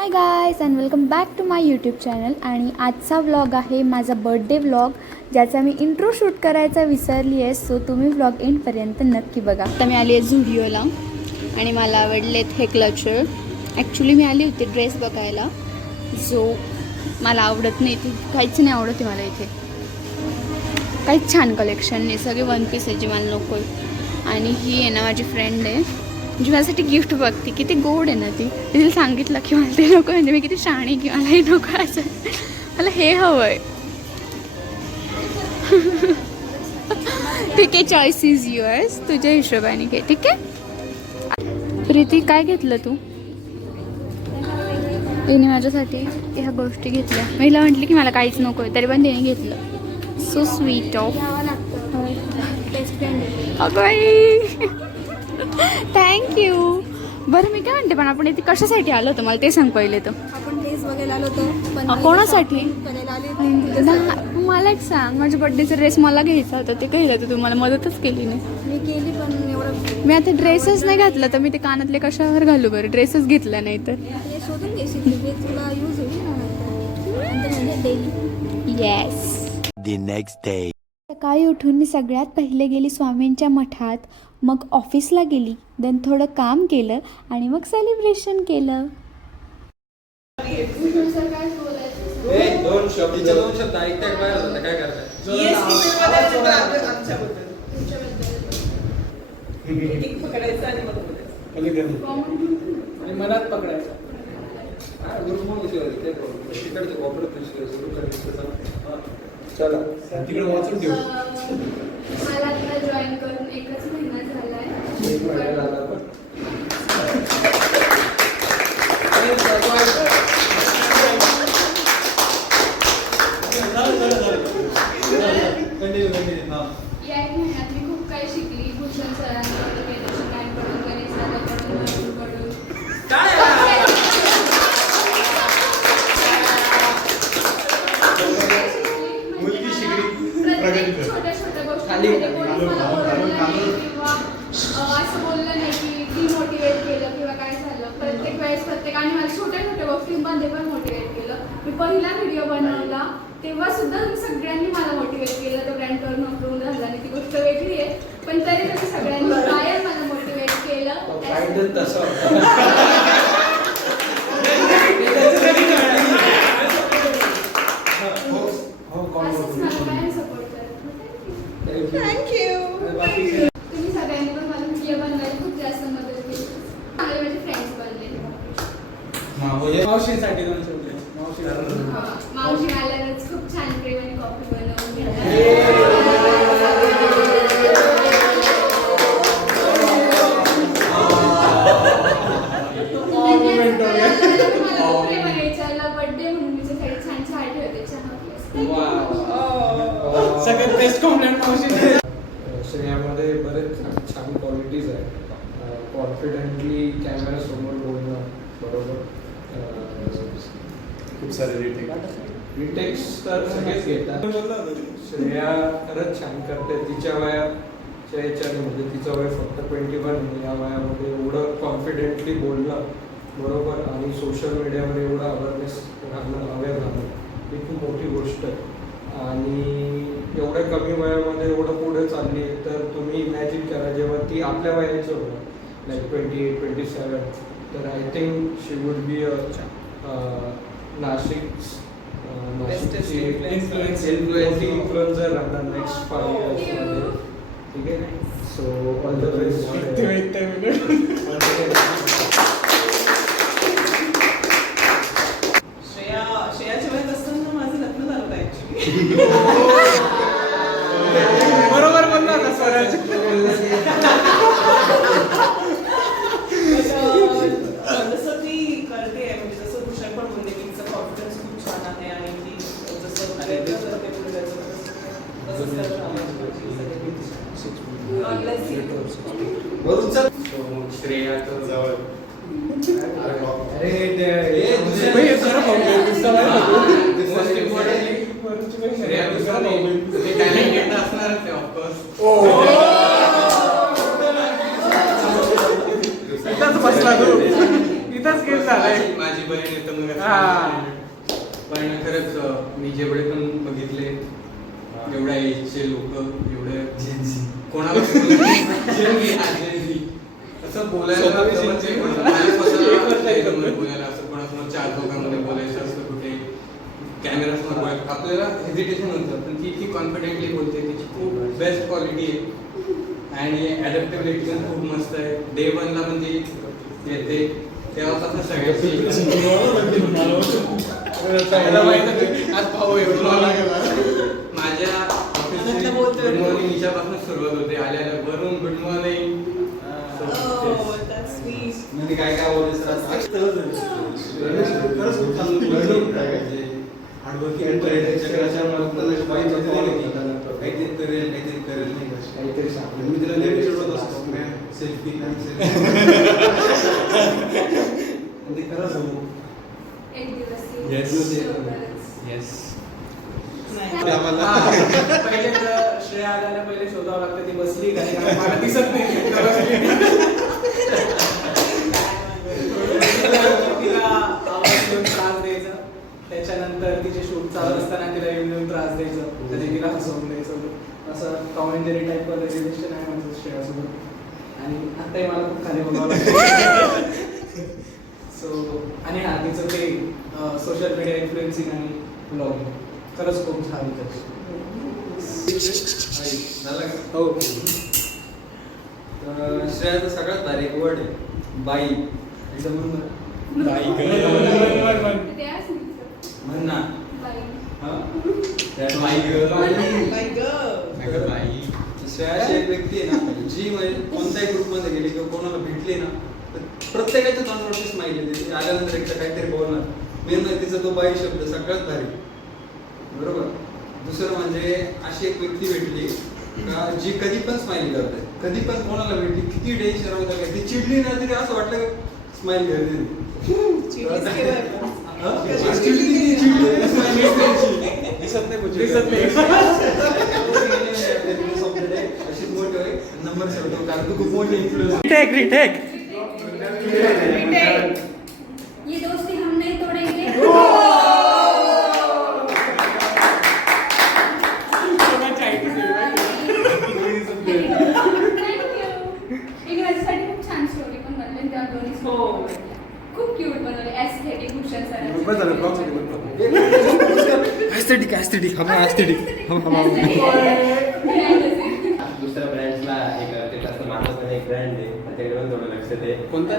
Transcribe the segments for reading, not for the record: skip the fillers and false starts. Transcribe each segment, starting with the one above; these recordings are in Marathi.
High guys and welcome back to my YouTube channel. आणि आजचा व्लॉग आहे माझा बर्थडे व्लॉग, ज्याचा मी इंट्रो शूट करायचा विसरली आहे. सो तुम्ही व्लॉग एंडपर्यंत नक्की बघा. आता मी आली आहे झुडिओला आणि मला आवडलेत हे क्लचर. ॲक्च्युली मी आली होती ड्रेस बघायला, जो मला आवडत नाही, ती काहीच नाही आवडत मला. इथे काहीच छान कलेक्शन नाही, सगळे वन पीस आहे जे मला नको आहे. आणि ही आहे ना माझी फ्रेंड आहे जी माझ्यासाठी गिफ्ट बघते. किती गोड आहे ना ती. तिला सांगितलं की मला ते नको, म्हणजे मी किती शहाणी की मला हे नको, असं मला हे हवं आहे. ठीक आहे, चॉईस इज युअर्स, तुझ्या हिशोबाने घे. ठीक आहे प्रीती, काय घेतलं तू? तिने माझ्यासाठी ह्या गोष्टी घेतल्या. मी तिला म्हटली की मला काहीच नको आहे, तरी पण तिने घेतलं. So sweet of. अगं थँक्यू. बरं मी काय म्हणते, पण आपण इथे कशासाठी आलो होतो मला ते सांग पहिले. तर आपण ड्रेस बघायला आलो होतो, पण कोणासाठी? करायला मला एक सांग, माझ्या बर्थडेचा ड्रेस मला घ्यायचा होता, ते घ्यायला तर तू मला मदतच केली नाही. मी केली पण एवढं. मी आता ड्रेसच नाही घातला तर मी ते कानातले कशावर घालू बरं? ड्रेसच घेतला नाही तर. हे शोधून घेशील, ते तुला यूज होईल ना daily. Yes. The next day. सकाळी उठून मी सगळ्यात पहिले गेली स्वामींच्या मठात, मग ऑफिसला गेली, देन थोडं काम केलं आणि मग सेलिब्रेशन केलं. दोन शब्द ऐकताय काय करताय? मनात पकडायचं. चला तिकडे वाचून ठेवू. मला जॉईन करून एकच महिना झालाय. एक महिना झाला पण या एक महिन्यात मी खूप काही शिकली. भूषण सरांकडून, गणेशकडून, गणेश दादाकडून, मुलगी शिकली, प्रगती कर. छोट्या छोट्या गोष्टी खाली किंवा असं बोललं नाही की डिमोटिवेट केलं किंवा काय झालं. प्रत्येक वेळेस प्रत्येकाने मला छोट्या छोट्या गोष्टींमध्ये पण मोटिवेट केलं. मी पहिला व्हिडिओ बनवला तेव्हा सुद्धा सगळ्यांनी मला मोटिवेट केलं. तो ब्रँड टर्न अप्रूव्ह झाला आणि ती गोष्ट वेगळी आहे, पण तरी तुम्ही सगळ्यांनी बाहेर मला मोटिवेट केलं. तुम्ही सगळ्यांनी पण मला व्हिडिओ बनवायला खूप जास्त मदत केली. चांगले माझे फ्रेंड्स बनले. मावशीसाठी मावशी आल्यावरच खूप छान प्रेमाने कॉफी बनवून दिली. बर्थडे म्हणून मी छान चहा ठेवते. सगळ्यात बेस्ट कॉम्प्लिमेंट मावशी. श्रेयामध्ये बरेच छान क्वालिटीज आहेत. कॉन्फिडेंटली कॅमेरा समोर बोलणं, बरोबर. खूप सारे रिटेक्स तर सगळेच घेतात. श्रेया खरंच छान करते. तिच्या वयाच्या याच्याने, म्हणजे तिचं वय फक्त 21 आहे, या वयामध्ये एवढं कॉन्फिडेंटली बोलणं, बरोबर, आणि सोशल मीडियावर एवढं अवेअरनेस घालणं, अवेअर राहणं, ही खूप मोठी गोष्ट आहे. आणि एवढ्या कमी वयामध्ये एवढं पुढे चालली, तर तुम्ही इमॅजिन करा जेव्हा ती आपल्या वयाचं होतं, लाईक 28, 27, तर I think she would be नाशिकची इन्फ्लुएन्सर राहणार नेक्स्ट 5 इयर्समध्ये. ठीक आहे, सो ऑल द बेस्ट. श्रेयाच्या वयात असताना माझं लग्न झालं होतं ऍक्च्युली. बरोबर बोलला ना स्वराज. जसं ती करते, म्हणजे जसं भूषण पण बोलले की तिचा कॉन्फिडन्स खूप छान आहे आणि ती जसं प्रयत्न करते पुढे जायचं तसंच करत श्रेया तर जवळ. इथंच गेम झालाय. माझी नाही तर मग हा. पण खरंच मी जेवढे पण बघितले एवढ्या एजचे लोक एवढे कोणाला असं बोलायला जमत नाही कोणाला. मला स्वतःला नाही जमत बोलायला असं कोणासमोर 4 लोकांमध्ये बोलायचं असं कुठे कॅमेरा समोर बोलायचं आपल्याला हेजिटेशन होतं पण ती इतकी कॉन्फिडेंटली बोलते तिची खूप बेस्ट क्वालिटी आहे आणि ॲडॅप्टेबिलिटी पण खूप मस्त आहे. डे 1ला म्हणजे येते तेव्हापासून सगळ्याची माझ्या ऑफिसची गुड मॉर्निंग हिच्यापासून सुरुवात होते आल्या वरून good morning Oh, that's sweet. म्हणजे काय काय आवडतं सर खरंच खूप चांगलं हार्डवर्किंग काहीतरी करेल नाही काहीतरी सांगतो मी तिला नेहमी चिडवत असतो सेल्फी ते खरंच हो एक दिवस येस पहिले तर श्रेया आल्याला पहिले शोधावं लागतं ती बसली का नाही, कारण मला दिसत नाही ती बसली. तिला आवाज देऊन त्रास द्यायचा त्याच्यानंतर तिचे शूट चालू असताना तिला येऊन त्रास द्यायचं कधी तिला हसवून द्यायचं असं Tom and Jerry type relation आहे माझं श्रेयासोबत आणि आत्ताही मला खूप खाली बघावं लागतं. सो आणि हा तिचं ते सोशल मीडिया इन्फ्लुएन्सिंग आणि ब्लॉगिंग खरंच खूप छान करते. हो श्रेयाचं सगळ्यात भारी एक वर्ड आहे बाई एकदम म्हण ना श्रेया अशी एक व्यक्ती आहे ना जी म्हणजे कोणत्याही ग्रुपमध्ये गेली किंवा कोणाला भेटली ना तर प्रत्येकाच्या तोंडावरती स्माईल येते ती आल्यानंतर एकदा काहीतरी बोलणार मेन तिचा तो बाई शब्द सगळ्यात भारी बरोबर. दुसरं म्हणजे अशी एक व्यक्ती भेटली का जी कधी पण स्माईल करते कधी पण कोणाला भेटली किती टेन्शन होतं काय ती चिडली ना तरी असं वाटलं स्माईल करते दिसत नाही अशी मोठी होय नंबर ठेवतो कारण तू खूप मोठी इन्फ्लुएन्स ये दोस्ती हम नहीं तोड़ेंगे. इंग्रजीसाठी खूप छान स्टोरी पण बनवली त्या दोन्ही story. खूप क्यूट बनवले एस्थेटिक भूषण सर दुसऱ्या ब्रँड्सला एक ते तसं माझं पण एक ब्रँड आहे त्याच्याकडे पण थोडं लक्ष दे. कोणता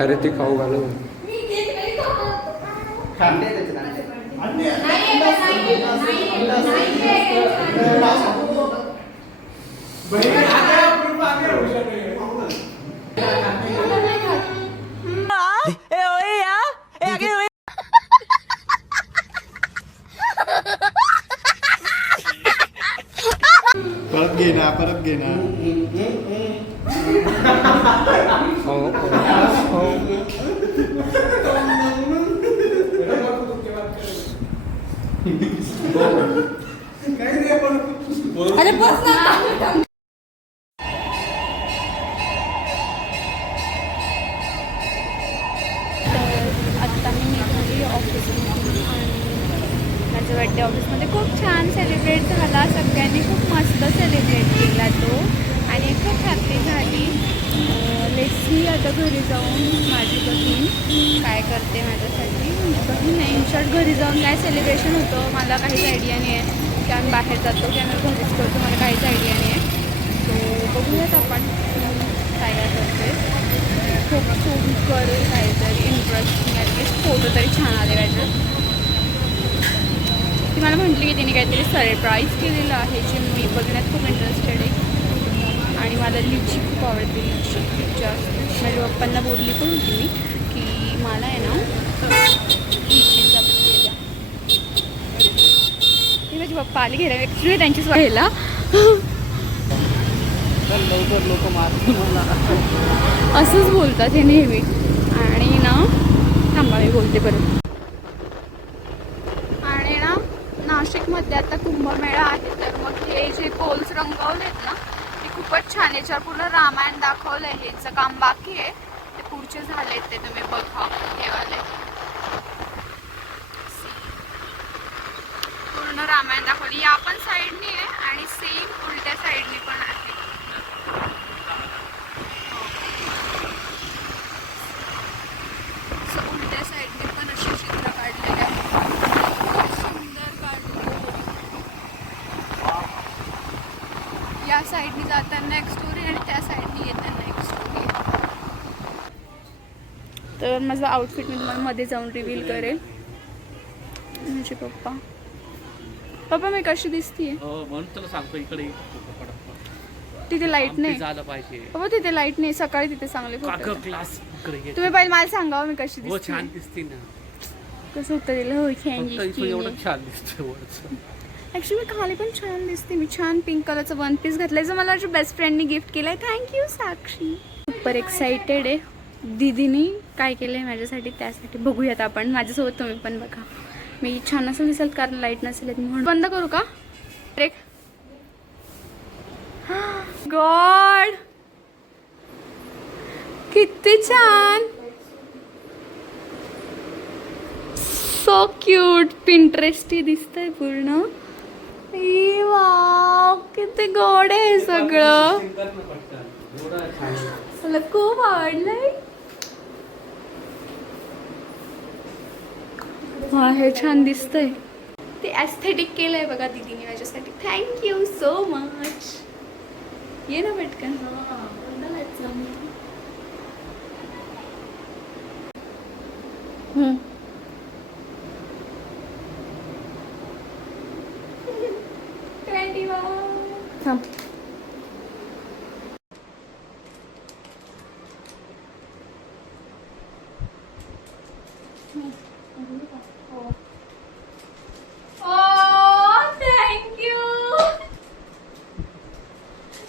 अरे ती खाऊ घालू परत घे ना अरे बस ना. आत्ता मी निघाली ऑफिसमध्ये आणि माझं बड्डे ऑफिसमध्ये खूप छान सेलिब्रेट झाला सगळ्यांनी खूप मस्त सेलिब्रेट केला तो आणि खूप हॅपी झाली. लेट्स सी आता घरी जाऊन माझी बहीण काय करते माझ्यासाठी म्हणजे बहीण नाही इन शॉर्ट घरी जाऊन काय सेलिब्रेशन होतं मला काहीच आयडिया नाही आहे की आम्ही बाहेर जातो की आम्ही घरीच करतो मला काहीच आयडिया नाही आहे. सो बघूयात आपण काय काय करते. खूप शूट करेल काहीतरी इंटरेस्टिंग ॲटलिस्ट फोटो तरी छान आले पाहिजे. ती मला म्हटली की तिने काहीतरी सरप्राईज केलेलं आहे जे मी बघण्यात खूप इंटरेस्टेड आहे आणि मला लिची खूप आवडते लिची खूप जास्त माझ्या पप्पांना बोलली पण होती मी की मला आहे ना लिचीचा पप्पा आले घ्यायला, ॲक्च्युली त्यांची घ्यायला. लवकर लोक मारतील मला. असंच बोलतात हे नेहमी. आणि ना थांबा मी बोलते परत. आणि ना नाशिकमध्ये आता कुंभमेळा आहे, तर मग हे जे पोल्स रंगवलेत ना ते खूपच छान. याच्यावर पूर्ण रामायण दाखवलं आहे. ह्याचं काम बाकी आहे, ते पुढचे झालेत ते तुम्ही बघा. हे वाले पूर्ण रामायण दाखवली. या पण साईडनी आहे आणि सेम उलट्या साईडनी पण आहे. उलट्या साईडने पण अशी चित्र काढलेली आहेत. सुंदर काढलेली. या साईडने जाताना एक स्टोरी आणि त्या साईडने येताना एक स्टोरी. तर माझं आउटफिट मी तुम्हाला मध्ये जाऊन रिव्हील करेल. म्हणजे पप्पा मी कशी दिसतीये? म्हणून तुला सांगतो इकडे तिथे लाईट नाही झालं पाहिजे. पप्पा तिथे लाईट नाही. सकाळी तिथे चांगले photo येतात. क्लास इकडे तुम्ही पहिले मला सांगावं मी कशी हो दिसते. छान दिसते ना. कसं उत्तर दिलं हो छान फक्त इथून एवढं दिसते. छान दिसते वरचं. ॲक्च्युली मी खाली पण छान दिसते. मी छान पिंक कलरचं वन पीस घातलंय जो मला माझ्या बेस्ट फ्रेंडनी गिफ्ट केलंय. थँक्यू साक्षी. सुपर एक्साइटेड आहे. दीदीने काय केलंय माझ्यासाठी त्यासाठी बघूयात आपण. माझ्यासोबत तुम्ही पण बघा. मी छान नसेल दिसेल कारण लाईट नसेल म्हणून. बंद करू का ब्रेक? गॉड किती छान. So cute. पिंटरेस्टी दिसतंय पूर्ण. ई वाव किती गोड आहे हे सगळं. मला खूप आवडलंय. हा हे छान दिसतंय. ते ॲस्थेटिक केलंय बघा दीदीने माझ्यासाठी. Thank you so much. ये ना पटकन. थांब. थँक्यू.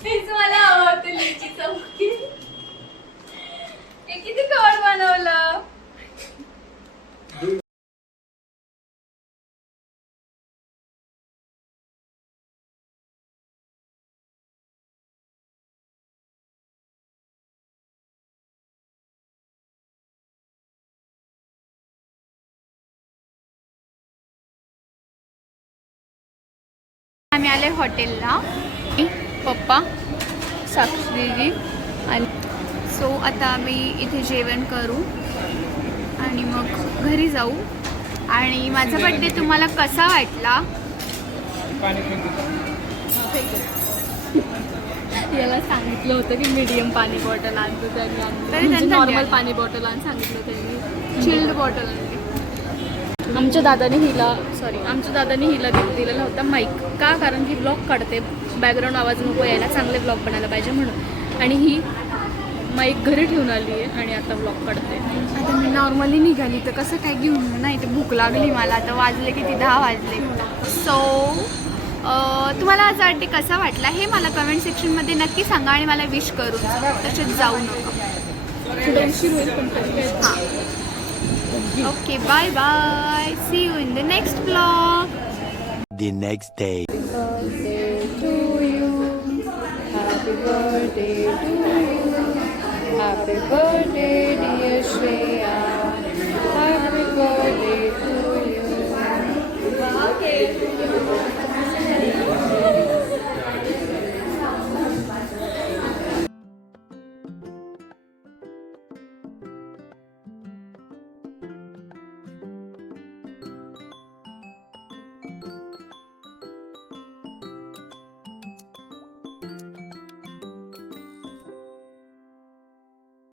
हेच मला आवडतं लिची चौकी. हे किती गोड बनवलं. आम्ही आले हॉटेलला. पप्पा साक्षी आणि सो आता आम्ही इथे जेवण करू आणि मग घरी जाऊ. आणि माझा बड्डे तुम्हाला कसा वाटला? याला सांगितलं होतं की मीडियम पाणी बॉटल आणतो त्यांनी. नॉर्मल पाणी बॉटल आण सांगितलं त्यांनी. चिल्ड बॉटल आणली. आमच्या दादाने हिला गिफ्ट दिलेला होता माईक. का? कारण की ब्लॉग काढते, बॅकग्राऊंड आवाज नको यायला, चांगले ब्लॉग बनायला पाहिजे म्हणून. आणि ही माईक घरी ठेवून आली आहे आणि आता ब्लॉग काढते. आता मी नॉर्मली निघाली तर कसं काय घेऊन नाही. ते भूक लागली मला. आता वाजले किती 10 वाजले. सो तुम्हाला आज बर्थडे कसा वाटला हे मला कमेंट सेक्शनमध्ये नक्की सांगा आणि मला विश करून तसेच जाऊ नका. हां okay bye bye. See you in the next blog. The next day. Happy birthday to you. Happy birthday to you. Happy birthday dear Shreya. Happy birthday to